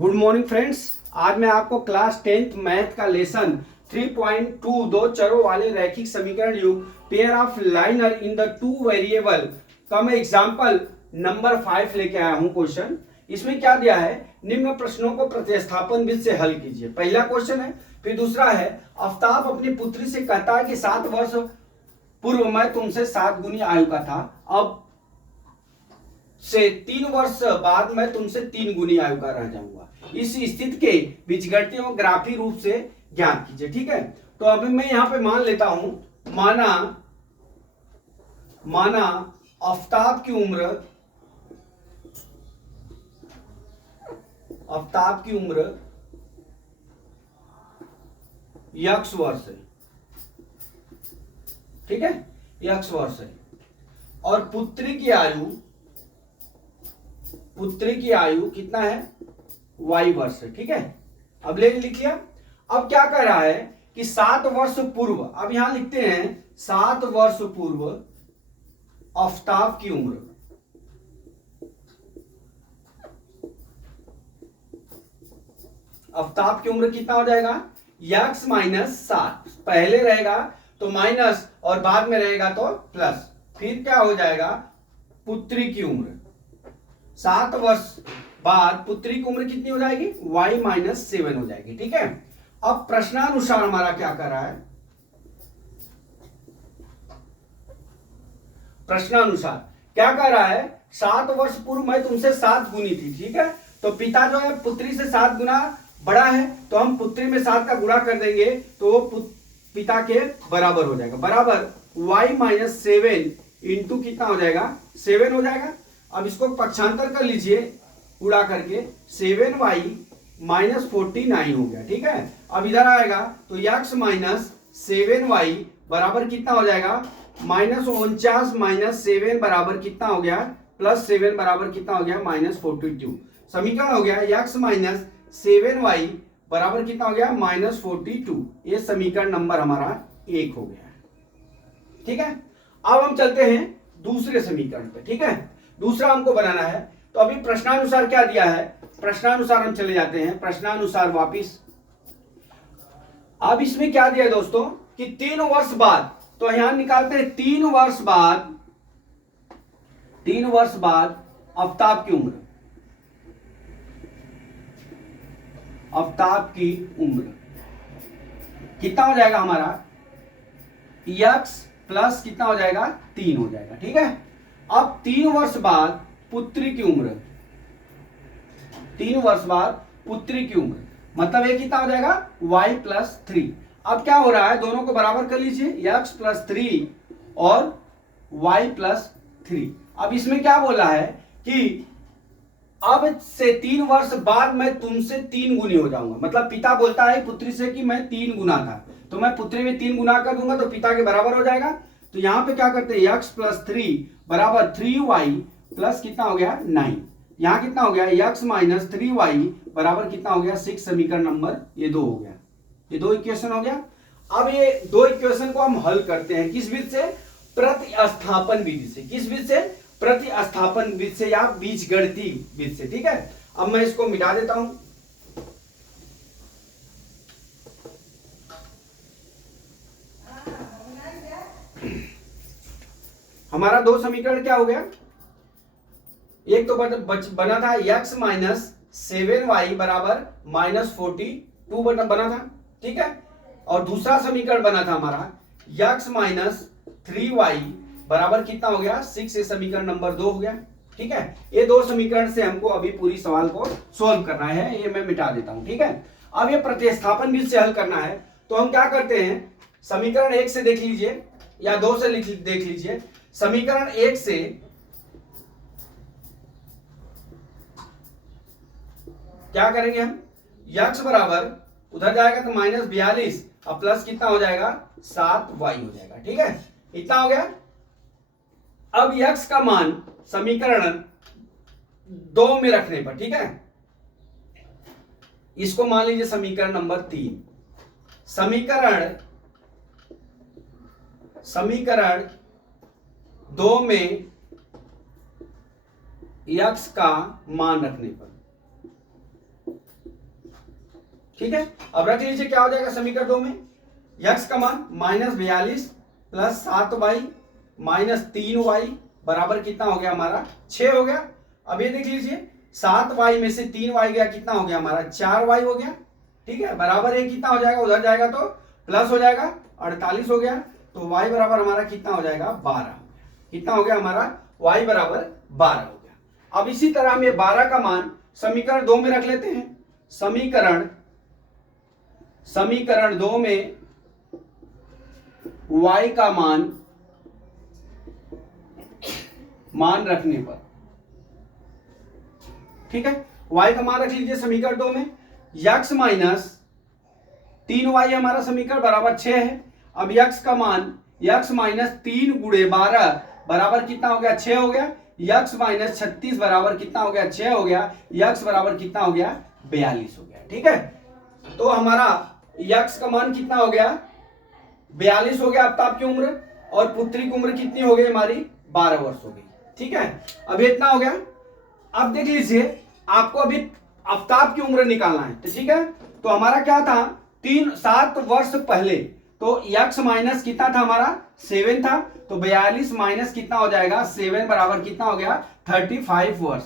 Good morning friends. आज मैं आपको क्लास 10th मैथ का लेसन 3.2 दो चरों वाले रैखिक समीकरण युक्त pair of liner in the two variable का मैं एग्जांपल नंबर 5 लेके आया हूं। क्वेश्चन इसमें क्या दिया है, निम्न प्रश्नों को प्रतिस्थापन विधि से हल कीजिए। पहला क्वेश्चन है। फिर दूसरा है, आफ्ताब अपनी पुत्री से कहता है कि 7 वर्ष पूर्व मैं तुमसे 7 गुनी आयु का था, अब से 3 वर्ष बाद मैं तुमसे 3 गुनी आयु का रह जाऊंगा। इस स्थिति के बीजगणितीय और ग्राफी रूप से ज्ञात कीजिए। ठीक है, तो अभी मैं यहां पे मान लेता हूं, माना आफ्ताब की उम्र x वर्ष है। ठीक है, x वर्ष है और पुत्री की आयु कितना है, y वर्ष है। ठीक है, अब लिख लिया। अब क्या कह रहा है कि 7 वर्ष पूर्व, अब यहां लिखते हैं 7 वर्ष पूर्व आफ्ताब की उम्र, कितना हो जाएगा, x माइनस 7। पहले रहेगा तो माइनस और बाद में रहेगा तो प्लस, फिर क्या हो जाएगा, पुत्री की उम्र 7 वर्ष बाद पुत्री की उम्र कितनी हो जाएगी, y माइनस 7 हो जाएगी। ठीक है, अब प्रश्नानुसार हमारा क्या कर रहा है, प्रश्नानुसार क्या कह रहा है, 7 वर्ष पूर्व मैं तुमसे 7 गुनी थी। ठीक है, तो पिता जो है पुत्री से 7 गुना बड़ा है, तो हम पुत्री में 7 का गुणा कर देंगे तो वो पिता के बराबर हो जाएगा, बराबर y माइनस 7 इंटू कितना हो जाएगा, 7 हो जाएगा। अब इसको पक्षांतर कर लीजिए गुणा करके, 7y माइनस 49 हो गया। ठीक है, अब इधर आएगा तो x माइनस 7y बराबर कितना हो जाएगा, माइनस 49 माइनस 7 बराबर कितना हो गया, प्लस 7 बराबर कितना हो गया, माइनस 42। समीकरण हो गया x माइनस 7y बराबर कितना हो गया, माइनस 42। ये समीकरण नंबर हमारा 1 हो गया। ठीक है, अब हम चलते हैं दूसरे समीकरण पे। ठीक है, दूसरा हमको बनाना है, तो अभी प्रश्नानुसार क्या दिया है, प्रश्नानुसार हम चले जाते हैं, प्रश्नानुसार वापिस। अब इसमें क्या दिया है दोस्तों कि 3 वर्ष बाद, तो यहां निकालते हैं 3 वर्ष बाद आफ्ताब की उम्र कितना हो जाएगा हमारा, x प्लस कितना हो जाएगा, 3 हो जाएगा। ठीक है, अब 3 वर्ष बाद पुत्री की उम्र, 3 वर्ष बाद पुत्री की उम्र मतलब ये कितना हो जाएगा, y प्लस 3। अब क्या हो रहा है, दोनों को बराबर कर लीजिए, x प्लस 3 और y प्लस 3। अब इसमें क्या बोला है कि अब से 3 वर्ष बाद मैं तुमसे 3 गुनी हो जाऊंगा। मतलब पिता बोलता है पुत्री से कि मैं 3 गुना था, तो मैं पुत्री में 3 गुना कर दूंगा तो पिता के बराबर हो जाएगा। तो यहां पे क्या करते हैं, x प्लस 3 बराबर 3y प्लस कितना हो गया, 9। यहां कितना हो गया, x माइनस 3y बराबर कितना हो गया, 6। समीकरण नंबर ये 2 हो गया, ये 2 इक्वेशन हो गया। अब ये 2 इक्वेशन को हम हल करते हैं किस विधि से, प्रतिस्थापन विधि से। किस विधि से, प्रतिस्थापन विधि से या बीजगणितीय विधि से। ठीक है, अब मैं इसको मिटा देता हूं। हमारा 2 समीकरण क्या हो गया, एक तो बना था x माइनस 7y बराबर माइनस 42 बना था। ठीक है, और दूसरा समीकरण बना था हमारा x माइनस 3y बराबर कितना हो गया, 6। ये समीकरण नंबर 2 हो गया। ठीक है, ये 2 समीकरण से हमको अभी पूरी सवाल को सॉल्व करना है, ये मैं मिटा देता हूं। ठीक है, अब ये प्रतिस्थापन विधि से हल करना है, तो हम क्या करते हैं, समीकरण 1 से देख लीजिए या 2 से देख लीजिए। समीकरण 1 से क्या करेंगे हम, x बराबर उधर जाएगा तो माइनस 42 और प्लस कितना हो जाएगा, 7y हो जाएगा। ठीक है, इतना हो गया। अब x का मान समीकरण 2 में रखने पर, ठीक है, इसको मान लीजिए समीकरण नंबर 3। समीकरण 2 में x का मान रखने पर ठीक है, अब रख लीजिए क्या हो जाएगा समीकरण 2 में, x का मान -42 प्लस 7y माइनस 3y बराबर कितना हो गया हमारा 6 हो गया। अब ये देख लीजिए 7y में से 3y गया, कितना हो गया हमारा 4y हो गया। ठीक है, बराबर है कितना हो जाएगा, उधर जाएगा तो प्लस हो जाएगा 48 हो गया, तो y बराबर हमारा कितना हो जाएगा 12। कितना हो गया हमारा y बराबर 12 हो गया। अब इसी तरह हम ये 12 का मान समीकरण 2 में रख लेते हैं। समीकरण 2 में y का मान रखने पर, ठीक है, y का मान रख लीजिए समीकरण 2 में, x माइनस 3y हमारा समीकरण बराबर 6 है। अब x का मान x माइनस 3 गुणे 12 बराबर कितना हो गया 6 हो गया। x माइनस 36 बराबर कितना हो गया 6 हो गया। x बराबर कितना हो गया 42 हो गया। ठीक है, तो हमारा x का मान कितना हो गया 42 हो गया आफ्ताब की उम्र, और पुत्री की उम्र कितनी हो गई हमारी 12 वर्ष हो गई। ठीक है, अब इतना हो गया। अब देख लीजिए आपको अभी आफ्ताब की उम्र निकालना है, तो ठीक है, तो हमारा क्या था 7 वर्ष पहले, तो x माइनस कितना था हमारा 7 था, तो 42 माइनस कितना हो जाएगा 7 बराबर कितना हो गया 35 वर्ष।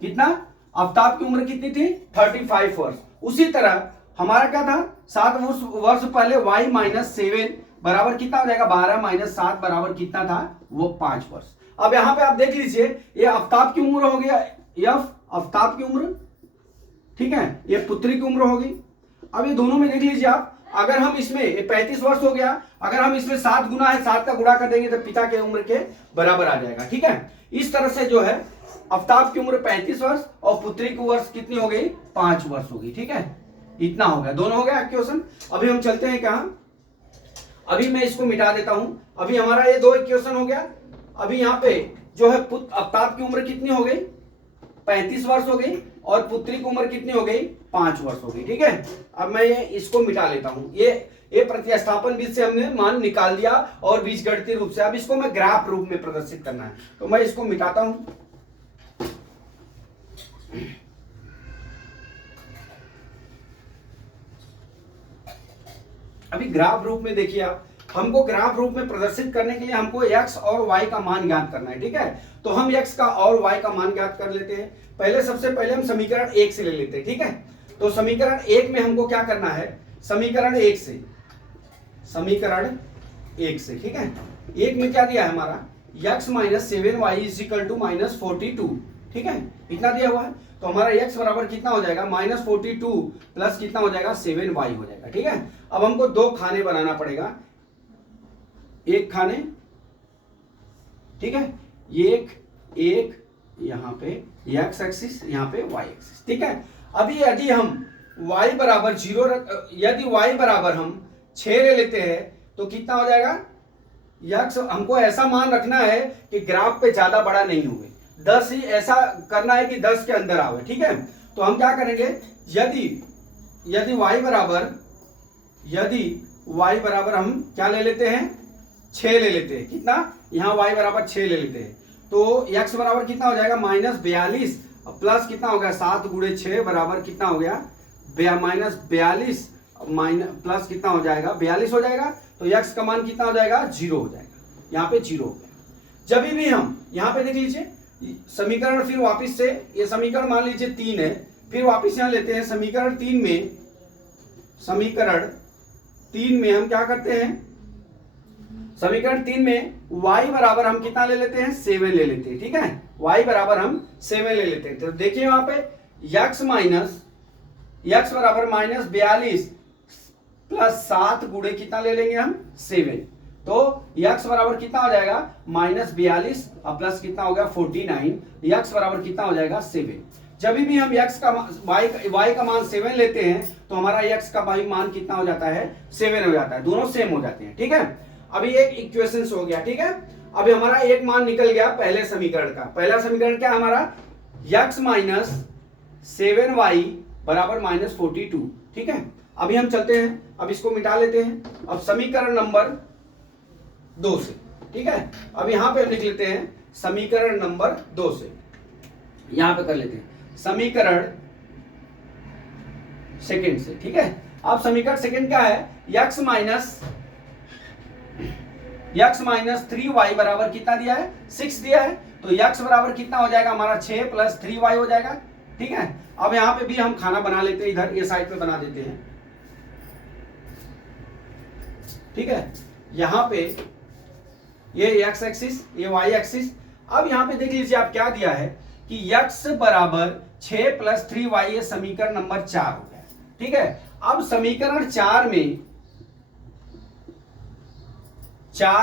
कितना, आफ्ताब की उम्र कितनी थी 35 वर्ष। उसी तरह हमारा क्या था 7 वर्ष पहले y माइनस 7 बराबर कितना हो जाएगा 12 माइनस 7 बराबर कितना था वो 5 वर्ष। अब यहां पे आप देख लीजिए ये आफ्ताब की उम्र हो गया, यफ आफ्ताब की उम्र, ठीक है, ये पुत्री की उम्र होगी। अब ये दोनों में देख लीजिए आप, अगर हम इसमें 35 वर्ष हो गया, अगर हम इसमें 7 गुना है 7 का गुणा कर देंगे तो पिता के उम्र के बराबर आ जाएगा। ठीक है, इस तरह से जो है आफ्ताब की उम्र 35 वर्ष और पुत्री की वर्ष कितनी हो गई 5 वर्ष हो गई। ठीक है, इतना हो गया, दोनों हो गया इक्वेशन। अभी हम चलते हैं कहां, अभी मैं इसको मिटा देता हूं। अभी हमारा ये 2 इक्वेशन हो गया। अभी यहाँ पे जो है आफ्ताब की उम्र कितनी हो गई 35 वर्ष हो गई, और पुत्री की उम्र कितनी हो गई 5 वर्ष हो गई। ठीक है, अब मैं ये इसको मिटा लेता हूं। ये प्रतिस्थापन बीज से हमने मान निकाल दिया और बीजगणितीय रूप से। अब इसको मैं ग्राफ रूप में प्रदर्शित करना है, तो मैं इसको मिटाता हूं। अभी ग्राफ रूप में देखिए आप, हमको ग्राफ रूप में प्रदर्शित करने के लिए हमको x और y का मान ज्ञात करना है। ठीक है, तो हम x का और y का मान ज्ञात कर लेते हैं। सबसे पहले हम समीकरण 1 से ले लेते हैं। ठीक है, तो समीकरण 1 में हमको क्या करना है, समीकरण 1 से, ठीक है, 1 में क्या दिया है हमारा x minus 7y is equal to -42। ठीक है, इतना दिया हुआ है, तो हमारा x बराबर कितना हो जाएगा -42 प्लस कितना हो जाएगा 7y हो जाएगा। ठीक है, अब हमको 2 खाने बनाना पड़ेगा, 1 खाने, ठीक है, एक यहाँ पे x एक्सिस, यहाँ पे y एक्सिस। ठीक है, अभी यदि हम y बराबर 0 यदि y बराबर हम 6 ले लेते हैं तो कितना हो जाएगा, x हमको ऐसा मान रखना है कि ग्राफ पे ज्यादा बड़ा नहीं हुए, 10 ही ऐसा करना है कि 10 के अंदर आवे। ठीक है, तो हम क्या करेंगे, यदि y बराबर हम क्या ले लेते हैं 6 ले लेते हैं, कितना, यहाँ y बराबर 6 ले लेते हैं, तो x बराबर कितना हो जाएगा -42 प्लस कितना हो गया 7 गुणे 6 बराबर कितना हो गया -42 प्लस कितना हो जाएगा 42 हो जाएगा, तो x का मान कितना हो जाएगा 0 हो जाएगा, यहाँ पे 0 हो गया। जब भी हम यहाँ पे देख लीजिए समीकरण, फिर वापस से ये समीकरण मान लीजिए 3 है, फिर वापस यहाँ लेते हैं समीकरण 3 में हम क्या करते हैं, समीकरण 3 में y बराबर हम कितना ले लेते हैं 7 ले लेते हैं। ठीक है, y बराबर हम 7 ले लेते हैं, तो देखिए वहां पे x बराबर -42 प्लस 7 गुणे कितना ले लेंगे हम 7, तो x बराबर कितना हो जाएगा -42 और प्लस कितना हो गया 49, x बराबर कितना हो जाएगा 7। जब भी हम x का y का मान 7 लेते हैं तो हमारा x का मान कितना हो जाता है 7 हो जाता है, दोनों सेम हो जाते हैं। ठीक है, अभी एक इक्वेशन हो गया। ठीक है, अभी हमारा एक मान निकल गया पहले समीकरण का। पहला समीकरण क्या हमारा x माइनस 7y बराबर -42। ठीक है, अभी हम चलते हैं, अब इसको मिटा लेते हैं। अब समीकरण नंबर 2 से, ठीक है, अब यहां पे हम लिख लेते हैं समीकरण नंबर 2 से, यहां पे कर लेते हैं समीकरण सेकेंड से, ठीक है। अब समीकरण सेकेंड क्या है, x माइनस 3y बराबर कितना दिया है, 6 दिया है। तो x बराबर कितना हो जाएगा हमारा 6 प्लस 3y हो जाएगा, ठीक है। अब यहाँ पे भी हम खाना बना लेते हैं, इधर ये साइड पे बना देते हैं, ठीक है। यहाँ पे ये x एक्सिस, ये y एक्सिस। अब यहाँ पे देख लीजिए आप क्या दिया है कि x बराबर 6 प्लस 3y, ये समीकरण नंबर 4 हो गया, ठीक है। अब समीकरण 4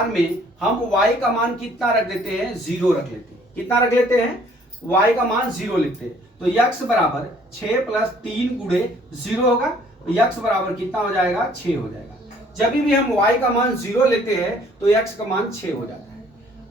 में हम y का मान कितना रख देते हैं, 0 रख लेते हैं। कितना रख लेते हैं, y का मान 0 लिखते हैं। तो x बराबर 6 प्लस 3 गुणे 0 होगा, तो x बराबर कितना हो जाएगा, 6 हो जाएगा। जब भी हम y का मान 0 लेते हैं तो x का मान 6 हो जाता है।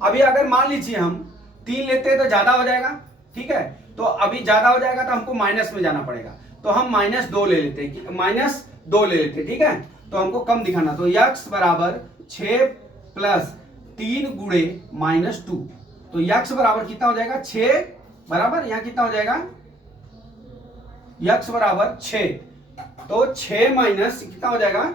अभी अगर मान लीजिए हम 3 लेते हैं तो ज्यादा हो जाएगा, ठीक है। तो अभी ज्यादा हो जाएगा तो हमको माइनस में जाना पड़ेगा, तो हम -2 ले लेते हैं, -2 ले लेते हैं, ठीक है। तो हमको कम दिखाना, तो x बराबर 6 प्लस 3 गुणे -2, तो x बराबर कितना हो जाएगा, 6 बराबर, यहाँ कितना हो जाएगा, x बराबर 6, तो 6 माइनस कितना हो जाएगा,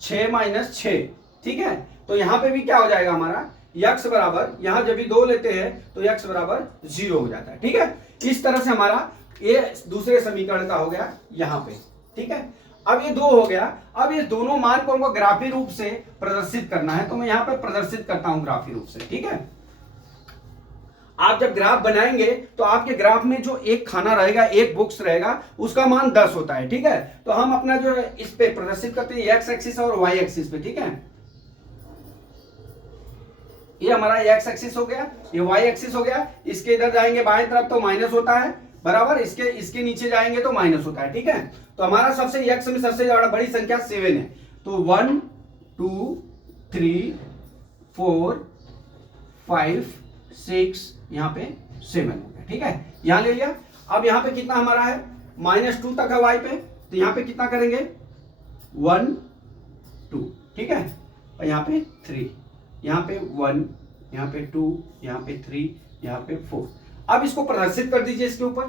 6 माइनस 6, ठीक है। तो यहां पे भी क्या हो जाएगा हमारा, x बराबर, यहां जब भी 2 लेते हैं तो x बराबर 0 हो जाता है, ठीक है। इस तरह से हमारा ये दूसरे समीकरण का हो गया यहां पे, ठीक है। अब ये 2 हो गया। अब ये दोनों मान को हमको ग्राफी रूप से प्रदर्शित करना है, तो मैं यहां पे प्रदर्शित करता हूं ग्राफी रूप से, ठीक है। आप जब ग्राफ बनाएंगे तो आपके ग्राफ में जो एक खाना रहेगा, एक बॉक्स रहेगा, उसका मान 10 होता है, ठीक है। तो हम अपना जो है इस पे प्रदर्शित करते हैं x एक्सिस और y एक्सिस पे, ठीक है। ये हमारा x एक्सिस हो गया, ये y एक्सिस हो गया। इसके इधर जाएंगे बाएं तरफ तो माइनस होता है, बराबर। इसके नीचे जाएंगे तो माइनस होता है, ठीक है। तो हमारा सबसे x में सबसे ज्यादा बड़ी संख्या 7 है, तो 1 2 3 4 5 6, यहाँ पे 7 हो गया, ठीक है। यहाँ ले लिया। अब यहाँ पे कितना हमारा है, -2 तक है y पे, तो यहाँ पे कितना करेंगे, 1 2, ठीक है। और यहाँ पे 3, यहाँ पे 1, यहाँ पे 2, यहाँ पे 3, यहाँ पे 4। अब इसको प्रदर्शित कर दीजिए इसके ऊपर।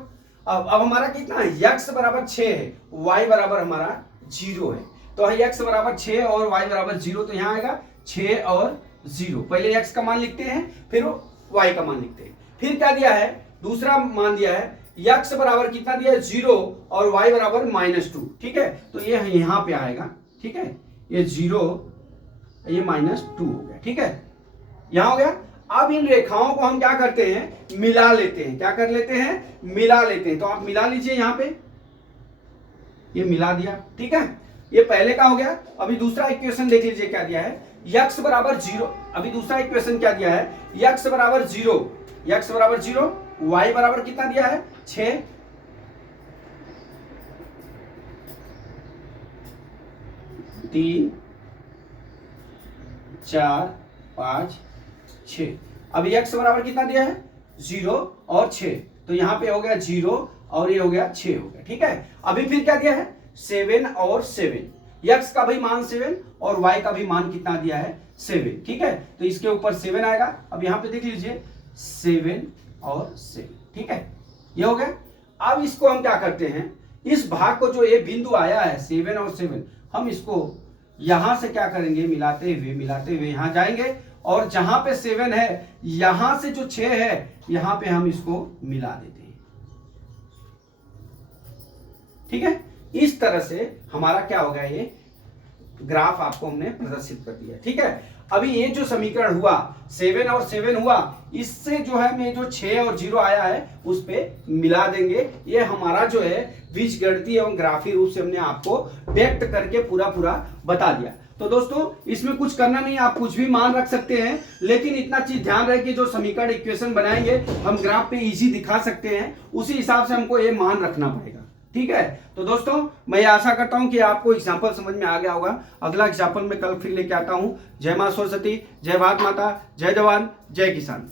अब हमारा कितना है, x बराबर 6 है, y बराबर हमारा 0 है। तो x बराबर 6 और y बराबर 0, तो यहाँ आएगा 6 और 0। पहले x का मान लिखते हैं, फिर y का मान लिखते हैं। फिर क्या दिया है, दूसरा मान दिया है, x बराबर कितना दिया है, 0 और y बराबर -2, ठीक है। तो ये यहाँ पे आएगा, ठीक है। ये 0, ये -2 हो गया, ठीक है। यहाँ हो गया। अब इन रेखाओं को हम क्या करते हैं, मिला लेते हैं। क्या कर लेते हैं, मिला लेते हैं। तो आप मिला लीजिए, यहाँ पे ये मिला दिया, ठीक है। ये पहले का हो गया। अभी दूसरा इक्वेशन देख लीजिए क्या दिया है, x बराबर 0। अभी दूसरा इक्वेशन क्या दिया है, x बराबर 0, x बराबर 0, y बराबर कितना दिया है, 6, तीन 4 5 6। अभी x बराबर कितना दिया है, 0 और 6, तो यहाँ पे हो गया 0 और ये हो गया 6 हो गया, ठीक है। अभी फिर क्या दिया है, 7 और 7, x का भी मान 7 और y का भी मान कितना दिया है, 7, ठीक है। तो इसके ऊपर 7 आएगा। अब यहाँ पे देख लीजिए 7 और 7, ठीक है। ये हो गया। अब इसको हम क्या करते हैं, इस भाग को जो ये बिंदु आया है 7 और 7, हम इसको यहां से क्या करेंगे, मिलाते हुए यहां जाएंगे, और जहां पे 7 है यहां से जो 6 है यहां पे हम इसको मिला देते हैं, ठीक है। इस तरह से हमारा क्या होगा, ये ग्राफ आपको हमने प्रदर्शित कर दिया, ठीक है। अभी ये जो समीकरण हुआ 7 और 7 हुआ, इससे जो है मैं जो 6 और 0 आया है उस पे मिला देंगे। ये हमारा जो है बीजगणितीय एवं ग्राफी रूप से हमने आपको व्यक्त करके पूरा बता दिया। तो दोस्तों इसमें कुछ करना नहीं, आप कुछ भी मान रख सकते हैं, लेकिन इतना चीज ध्यान रहे कि जो समीकरण इक्वेशन बनाएंगे हम ग्राफ पे इजी दिखा सकते हैं, उसी हिसाब से हमको ये मान रखना पड़ेगा, ठीक है। तो दोस्तों मैं आशा करता हूं कि आपको एग्जाम्पल समझ में आ गया होगा। अगला एग्जाम्पल मैं कल फिर लेके आता हूं। जय मां सरस्वती, जय भारत माता, जय जवान, जय किसान।